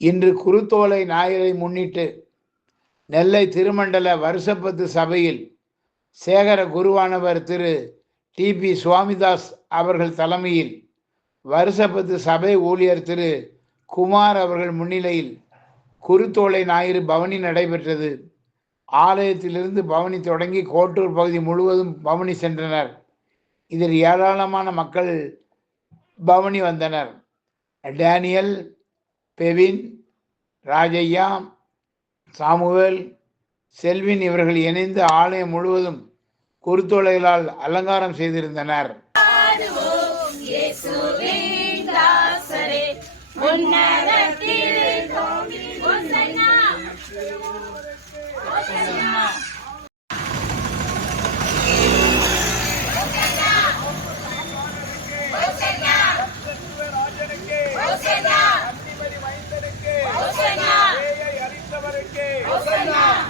இன்று குருத்தோலை ஞாயிறை முன்னிட்டு நெல்லை திருமண்டல வருஷப்பத்து சபையில் சேகர குருவானவர் திரு டிபி சுவாமிதாஸ் அவர்கள் தலைமையில் வருஷப்பத்து சபை ஊழியர் திரு குமார் அவர்கள் முன்னிலையில் குருத்தோலை ஞாயிறு பவனி நடைபெற்றது. ஆலயத்திலிருந்து பவனி தொடங்கி கோட்டூர் பகுதி முழுவதும் பவனி சென்றனர். இதில் ஏராளமான மக்கள் பவனி வந்தனர். டேனியல், பெவின், ராஜையா, சாமுவேல், செல்வின் இவர்கள் இணைந்து ஆலயம் முழுவதும் குருத்தோலைகளால் அலங்காரம் செய்திருந்தனர்.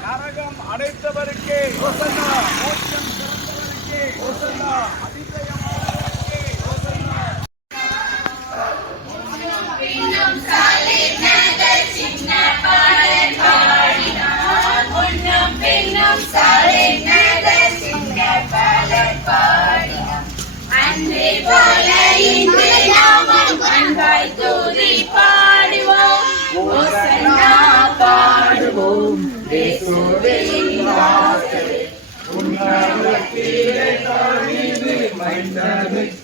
நரகம் அடைத்தவருக்கே ஹோசன்னா, மோட்சம் திறந்தவருக்கே ஹோசன்னா, அதிசயமானவருக்கே ஹோசன்னா. பின்னும் சாலின் நகர் சின்ன பாடல் பாடினான். முன்னும் பின்னும் சாலின் நகர் சின்ன பாடல் பாடினான். அன்றே போல இன்று நாமும் அன்பாய் துதி பாடுவோம். ஹோசன்னா பாடுவோம். இயேசுவின் வாசலே உன்னதத்திலே தாவீது மைந்தனுக்கு